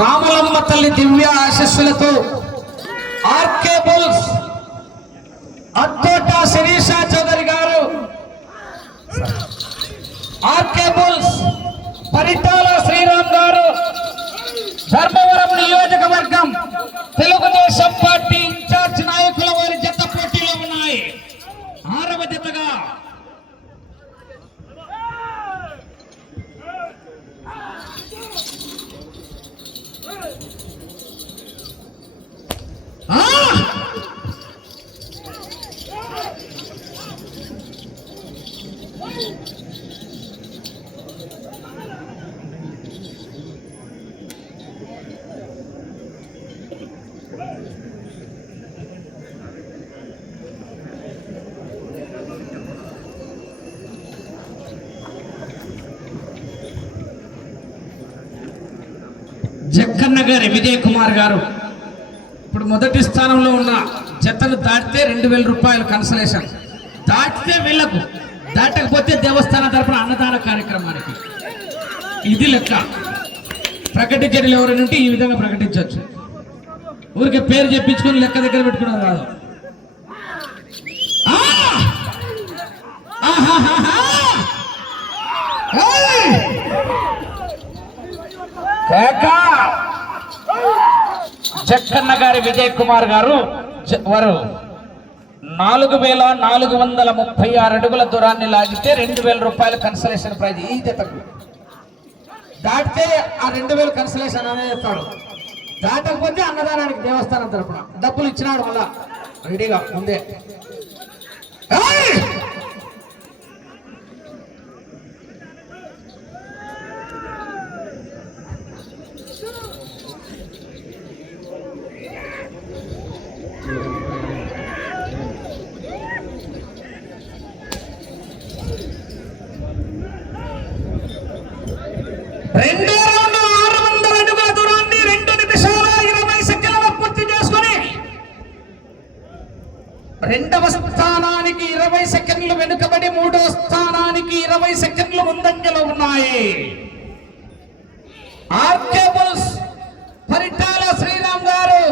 రామలమ్మ తల్లి దివ్య ఆశస్సులతో RK bulls Attota Sirisha Chowdary గారు, RK bulls Paritala Sriram గారు, ధర్మవరం నియోజకవర్గం తెలుగుదేశం పార్టీ ఇన్ఛార్జ్ నాయకుల వారి జత పోటీలో ఉన్నాయి. 6వ జతగా జక్కన్న గారి విజయ్ కుమార్ గారు ఇప్పుడు మొదటి స్థానంలో ఉన్న జతను దాటితే 2000 రూపాయలు కన్సలేషన్, దాటితే వీళ్లకు, దాటకపోతే దేవస్థానం తరపున అన్నదాన కార్యక్రమానికి. ఇది లెక్క. ప్రకటించడం ఎవరైనా ఈ విధంగా ప్రకటించవచ్చు. ఊరికే పేరు చెప్పించుకొని లెక్క దగ్గర పెట్టుకున్నారు కాదు. జక్కన్న గారి విజయ్ కుమార్ గారు వారు 4436 అడుగుల దూరాన్ని లాగితే 2000 రూపాయల కన్సలేషన్ ప్రైజ్. ఈ జతకు దాటితే ఆ 2000 కన్సలేషన్ అనేది చెప్తాడు. దాటకపోతే అన్నదానానికి దేవస్థానం తరపున డబ్బులు ఇచ్చినాడు మళ్ళా రెడీగా ముందే. రెండో రౌండ్ 600 అడుగుల దూరాన్ని 2 నిమిషాల 20 సెకండ్ల పూర్తి చేసుకుని 2వ స్థానానికి 20 సెకండ్లు వెనుకబడి 3వ స్థానానికి 20 సెకండ్లు ముందంజలో ఉన్నాయి. ఆర్కే బుల్స్ పరిటాల శ్రీరామ్ గారు,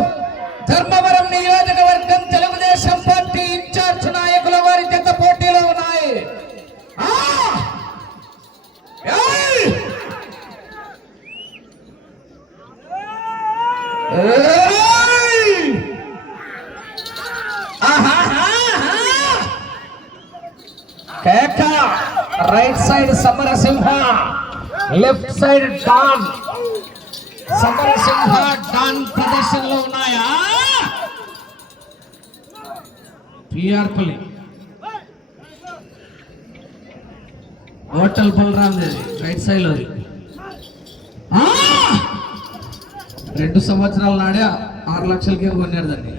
ధర్మవరం నియోజకవర్గం తెలుగుదేశం పార్టీ ఇన్ఛార్జ్ నాయకుల వారి జత పోటీలో ఉన్నాయి. Right side Samarasimha, left side Don. Samarasimha Don ప్రదర్శనలో ఉన్నాయా? PRpalli hotel Balaram right side లోది. 2 సంవత్సరాల నాడే 6 లక్షలకే కొన్నాడు దాన్ని.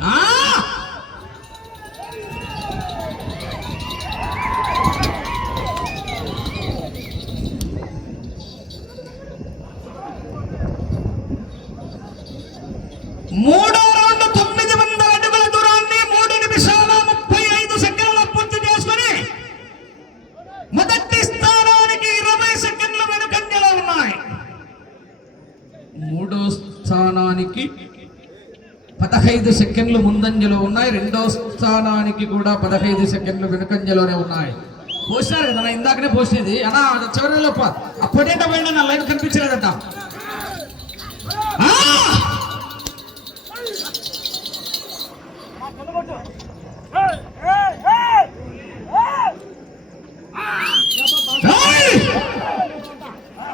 మూడో రౌండ్ 900 అడుగుల దూరాన్ని 3 నిమిషాల 35 సెకండ్ల పూర్తి చేసుకుని మొదటి స్థానానికి 20 సెకండ్లు వెనుకంజలో ఉన్నాయి. 3వ స్థానానికి 15 సెకండ్లు ముందంజలో ఉన్నాయి. 2వ స్థానానికి కూడా 15 సెకండ్లు వెనుకంజలోనే ఉన్నాయి. పోసినారు కదా ఇందాకనే పోసినది అన్నా, చివరి లోప అప్పుడేట పోయినా నా లైన్ కనిపించలేదట.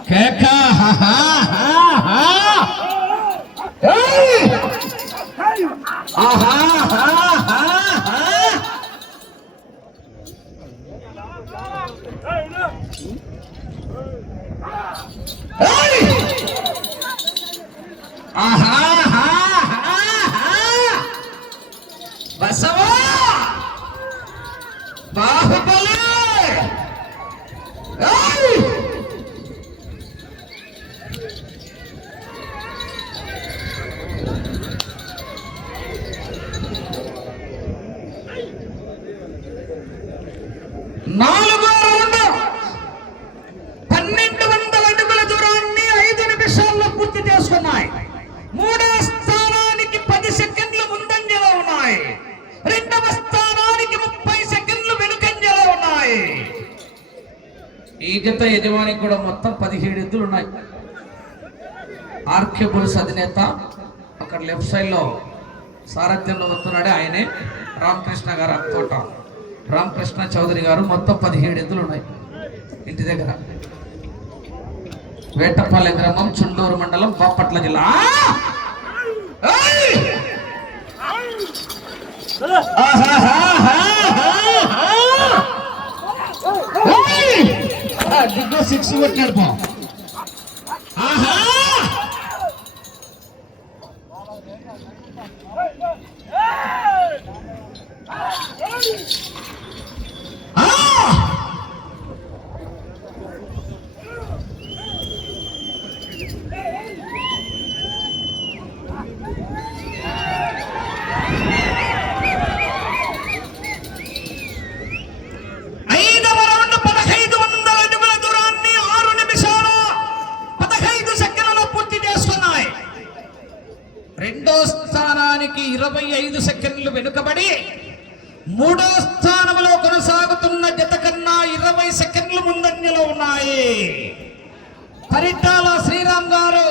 కేకా బసవా బాహుబలి. నాలుగో రౌండ్ 1200 అడుగుల దూరాన్ని 5 నిమిషాల్లో పూర్తి చేసుకున్నాయి. ఈ జత యజమానికి కూడా మొత్తం 17 ఎద్దులు ఉన్నాయి. ఆర్కే బుల్స్ అధినేత అక్కడ లెఫ్ట్ సైడ్ లో సారథ్యంలో వస్తున్నాడే ఆయనే రామకృష్ణ గారు, అక్కోట రామకృష్ణ చౌదరి గారు. మొత్తం 17 ఎద్దులు ఉన్నాయి ఇంటి దగ్గర. వేటపల్లి గ్రామం, చుండూరు మండలం, బాపట్ల జిల్లా. దిగ్గు 6 కొట్టాడు పో. రెండో స్థానానికి 25 సెకండ్లు వెనుకబడి మూడో స్థానంలో కొనసాగుతున్న జత కన్నా 20 సెకండ్లు ముందంజలో ఉన్నాయి. పరిటాల శ్రీరామ్ గారు,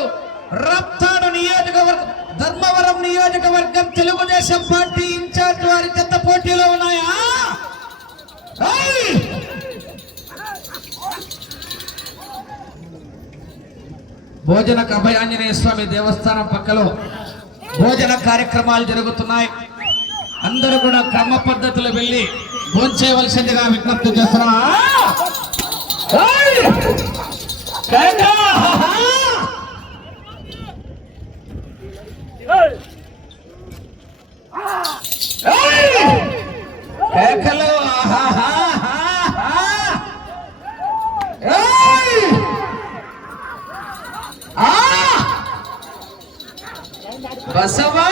రప్తాడు నియోజకవర్గం, ధర్మవరం నియోజకవర్గం తెలుగుదేశం పార్టీ ఇన్ఛార్జ్ వారి జత పోటీలో ఉన్నాయా? భోజన అభయాంజనేయ స్వామి దేవస్థానం పక్కలో భోజన కార్యక్రమాలు జరుగుతున్నాయి. అందరూ కూడా క్రమ పద్ధతిలో వెళ్ళి భోంచేయవలసిందిగా విజ్ఞప్తి చేస్తున్నా. బసవా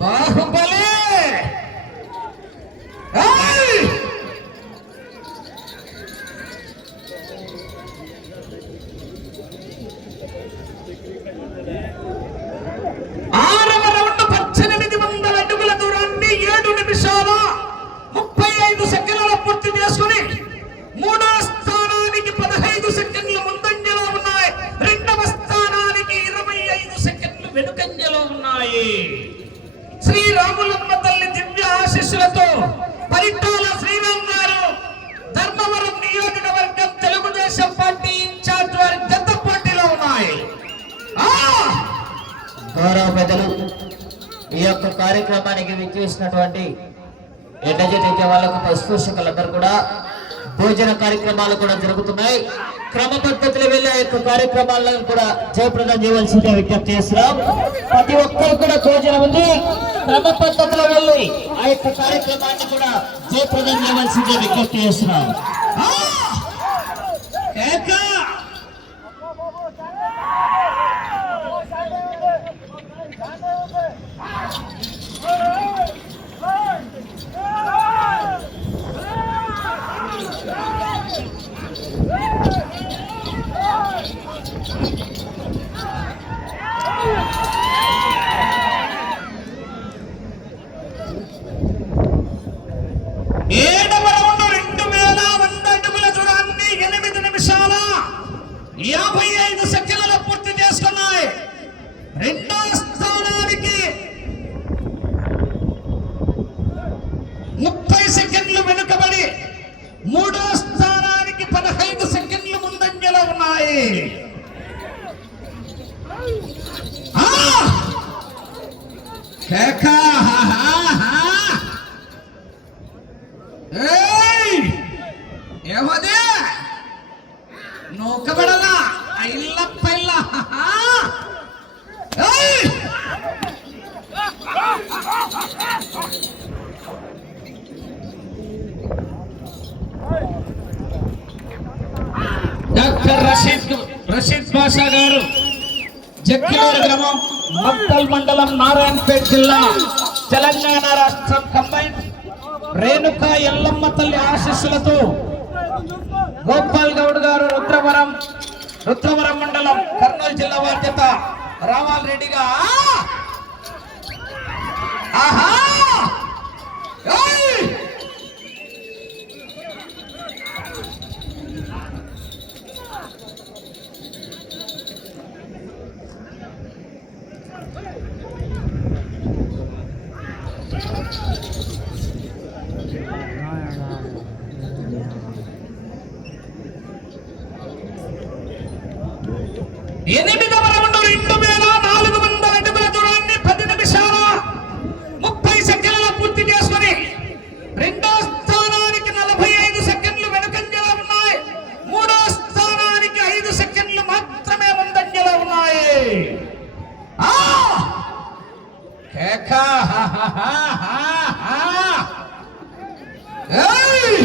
బాహుబలి ఆరవ రౌండ్ 1800 అడుగుల దూరాన్ని 7 నిమిషాల 35 సెకండ్లలో పూర్తి చేసుకుని మూడో స్థానానికి 15 సెకండ్లు ముందంజలో ఉన్నాయి. రెండవ స్థానానికి 25 సెకండ్లు వెనుకంజలో ఉన్నాయి. శ్రీరాములమ్మ తల్లి దివ్య ఆశీస్సులతో పరిటాల శ్రీరామ్ గారు, ధర్మవరం నియోజకవర్గం తెలుగుదేశం పార్టీ ఇన్ఛార్జ్ వారి జత పోటీలో ఉన్నాయి. గౌరవ పెద్దలు, ఈ యొక్క కార్యక్రమానికి విచ్చేసినటువంటి ఎడ్డజెట్ వాళ్ళకు పశుపోషకులందరూ కూడా భోజన కార్యక్రమాలు కూడా జరుగుతున్నాయి. క్రమ పద్ధతిలో వెళ్ళి ఆ యొక్క కార్యక్రమాలను కూడా జయప్రదం చేయవలసిందిగా విజ్ఞప్తి చేస్తున్నాం. ప్రతి ఒక్కరు కూడా భోజనం ఉంది, క్రమ పద్ధతిలో వెళ్ళి ఆ యొక్క కార్యక్రమాన్ని కూడా జయప్రదం చేయవలసిందిగా విజ్ఞప్తి చేస్తున్నాం. ఏడవ రౌండ్ 2100 అడుగుల దూరాన్ని 8 నిమిషాల 55 సెకండ్లలో పూర్తి చేసుకున్నాయి. రెండో స్థానానికి 30 సెకండ్లు వెనుకబడి మూడో స్థానానికి 15 సెకండ్లు ముందంజలో ఉన్నాయి. ఏమదే నూకబడలా ఇల్ల పైల్ల డాక్టర్ రషీద్ బాషా గారు, జక్కిలూరు గ్రామం, మక్తల్ మండలం, నారాయణపేట జిల్లా, తెలంగాణ రాష్ట్రం కంబైన్. రేణుకా ఎల్లమ్మ తల్లి ఆశీస్సులతో గోపాల్ గౌడ్ గారు, రుద్రవరం మండలం, కర్నూలు జిల్లా బాధ్యత రావాల్ రెడ్డిగా. కేక ఏయ్!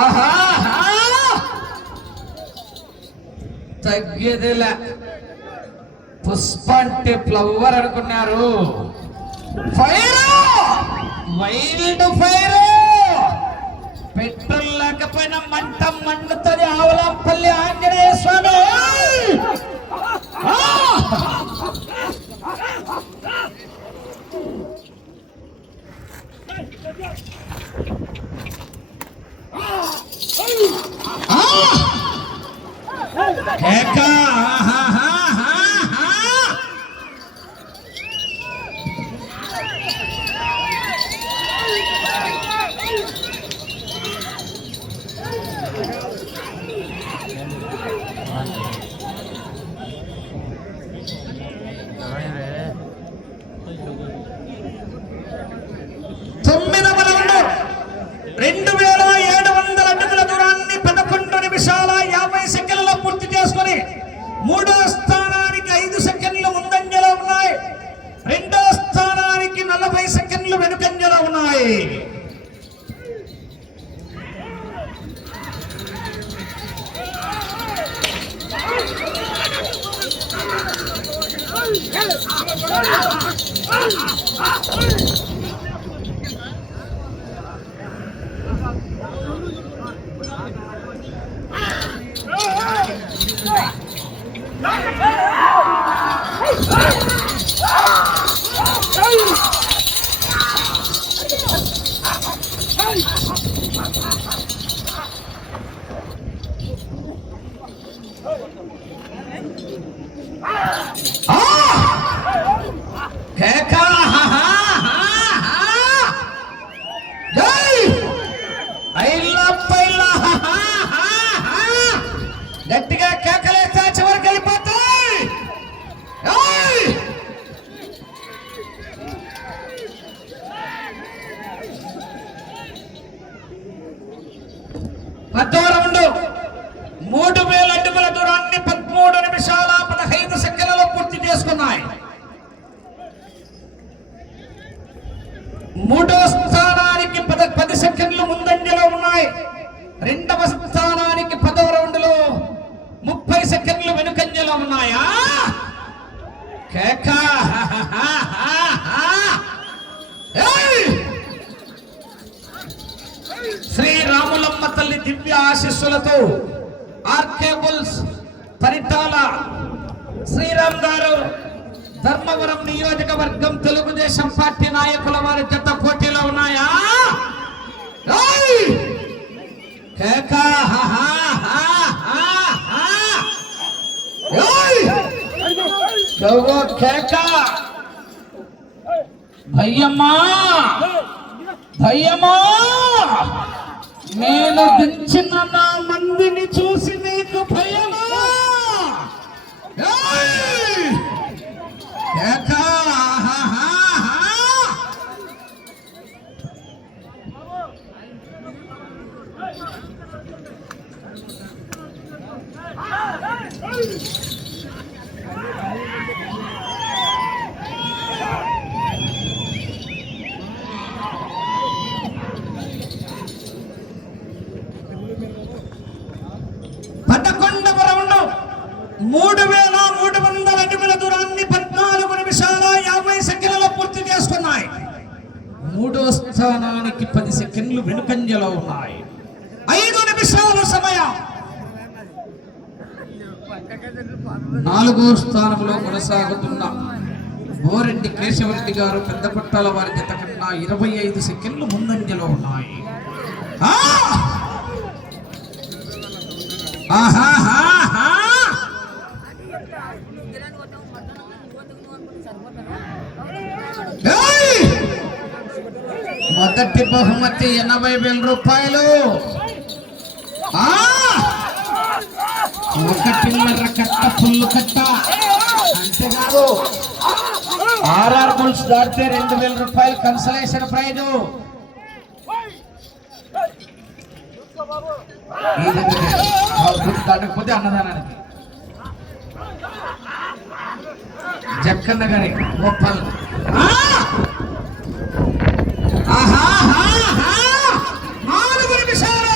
ఆహా తగ్గేదిలే. పుష్ప అంటే ఫ్లవర్ అనుకున్నారు. Fire wild fire. పెట్రోల్ లేకపోయినా మంట మండుతుంది. ఆవలంపల్లి ఆంజనేయ స్వామి. తొమ్మిదవ రౌండ్ 2700 అడుగుల దూరాన్ని 11 నిమిషాల 50 సెకండ్లలో పూర్తి చేసుకొని మూడో స్థానానికి 5 సెకండ్లు ముందంజలో ఉన్నాయి. రెండో స్థానానికి 40 సెకండ్లు వెనుకంజలో ఉన్నాయి. గట్టిగా కేకలేస్తే చివరికి వెళ్ళిపోతాయి. పదో రౌండ్ 3000 అడుగుల దూరాన్ని 13 నిమిషాల 15 సెకండ్లలో పూర్తి చేసుకున్నాయి. మూడో స్థానానికి 10 సెకండ్లు ముందంజలో ఉన్నాయి. రెండవ స్థానానికి 10వ రౌండ్ లో 30 సెకండ్లు వెనుకంజలో ఉన్నాయా? కేక శ్రీరాములమ్మ తల్లి దివ్య ఆశీస్సులతో ఆర్కే బుల్స్ పరిటాల శ్రీరామ్ గారు ధర్మవరం నియోజకవర్గం తెలుగుదేశం పార్టీ నాయకుల వారి జత పోటీలో ఉన్నాయా? కేక కేక భయ్యమ్మా భయ్యమ్మా, నేను దించిన నా మందిని చూసి నీకు భయమా? కేక పదకొండవ రౌండ్ 3300 అడుగుల దూరాన్ని 14 నిమిషాల 50 సెకండ్లలో పూర్తి చేసుకున్నాయి. మూడో స్థానానికి 10 సెకండ్లు వెనుకంజలో ఉన్నాయి. 5 నిమిషాల సమయం. 4వ స్థానంలో కొనసాగుతున్న బోరెడ్డి కేశవరెడ్డి గారు పెద్ద పుట్టాల వారి జత కన్నా 25 సెకండ్లు ముందంజలో ఉన్నాయి. మొదటి బహుమతి 80,000 రూపాయలు. 1.5 కట్ట ఫుల్ కట్ట. అంతేకాదు ఆర్ఆర్ బుల్స్ దాటితే 2,000 రూపాయలు కన్సలేషన్ ప్రైజ్. దాటకపోతే అన్నదానానికి జక్కన్న గారి గోపాల్. నాలుగు నిమిషాలు.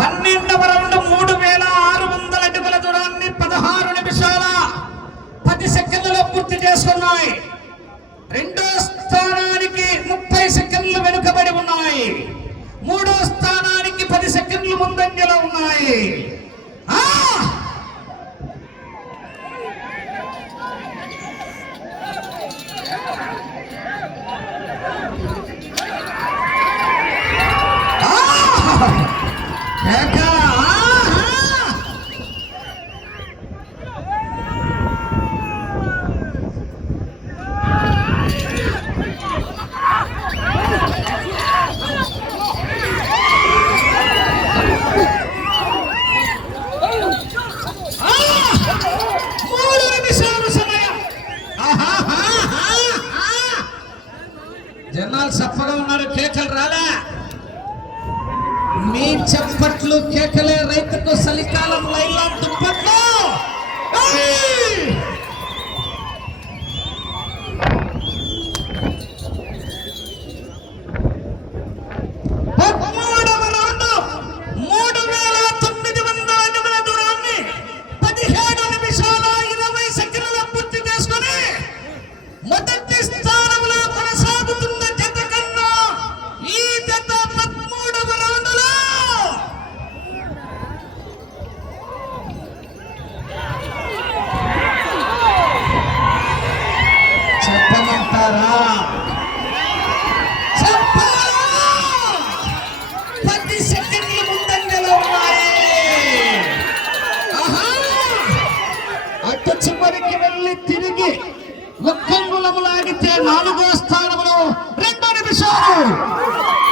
పన్నెండవ రౌండ్ 3600 అడుగుల దూరాన్ని 16 నిమిషాల 10 సెకండ్లలో పూర్తి చేసుకున్నాయి. రెండో స్థానానికి 30 సెకండ్లు వెనుకబడి ఉన్నాయి. మూడో స్థానానికి 10 సెకండ్లు ముందంజలో ఉన్నాయి. జనాలు చప్పగా ఉన్నారు, కేకలు రాలే. మీ చప్పట్లు కేకలే రైతుకు చలికాలం లైలా దుప్పట్లు. చివరికి వెళ్ళి తిరిగి ఒక్కంగుళము లాగితే 4వ స్థానంలో 2 నిమిషాలు.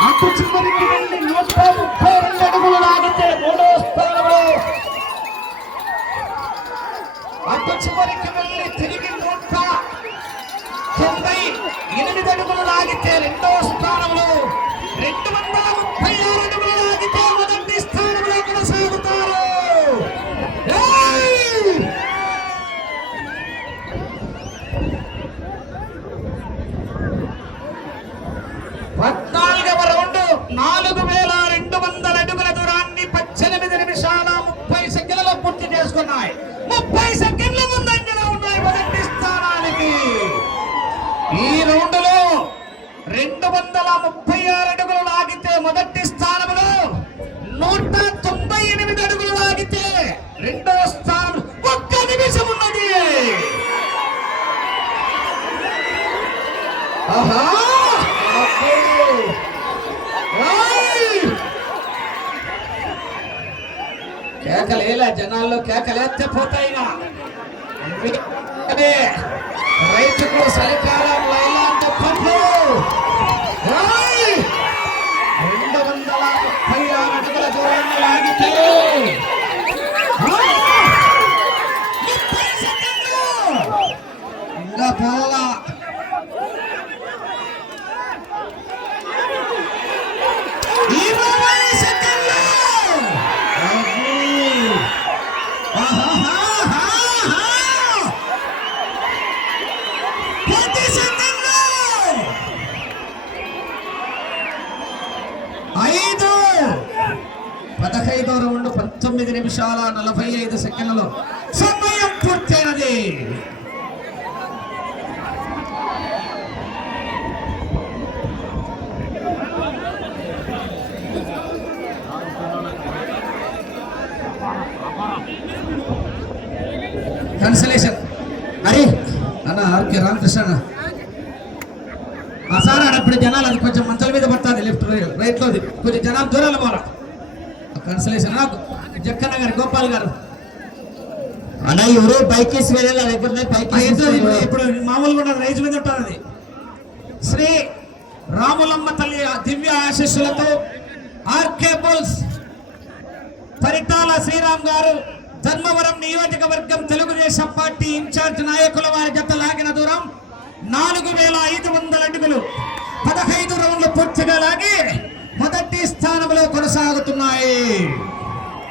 అటు చివరికి వెళ్ళి 132 అడుగులు లాగితే 3వ స్థానంలో. అటు చివరికి వెళ్ళి తిరిగి 198 అడుగులు లాగితే 2వ స్థానంలో. 236 అడుగులు లాగితే 1వ స్థానంలో కొనసాగుతారు. 14వ రౌండ్ 4200 అడుగుల దూరాన్ని 18 నిమిషాల 30 సెకండ్లలో పూర్తి చేసుకున్నాయి. 30 సెకండ్ల ముందంజలో ఉన్నాయి 1వ స్థానానికి. ఈ రౌండ్ లో 236 అడుగులు లాగితే 1వ స్థానంలో, 198 అడుగులు లాగితే 2వ స్థానం. 1 నిమిషం ఉన్నది. కేకలేలా, జనాల్లో కేకలేస్తే పోతాయినా. రైతుకు చలికాలం లైలా దుప్పట్లు. 236 అడుగుల దూరాన్ని లాగితే 30 సెకండ్లు ఇంకా పోలా. పదహైదో రౌండ్ 19 నిమిషాల 45 సెకండ్లలో సమయం పూర్తయినది. కన్సలేషన్ అరే అన్న ఆర్కే రామకృష్ణ సార్ అప్పుడు జనాలు అది కొంచెం మంచాల మీద పడుతుంది. లెఫ్ట్ రైట్ లోది కొంచెం జనాలు దూరాలు పోరా. కన్సలేషన్ నాకు జక్కన్న గారు గోపాల్ గారు అన్న ఎవరు బైక్ వేసి వెళ్ళాలి. ఇప్పుడు మామూలుగా ఉన్నది రైతు మీద ఉంటుంది. శ్రీ రాములమ్మ తల్లి దివ్య ఆశీస్సులతో ఆర్కే బుల్స్ పరిటాల శ్రీరామ్ గారు ధర్మవరం నియోజకవర్గం తెలుగుదేశం పార్టీ ఇన్ఛార్జ్ నాయకుల వారి జత లాగిన దూరం 4500 అడుగులు. 15 రౌండ్లు పూర్తిగా లాగి 1వ స్థానం కొనసాగుతున్నాయి.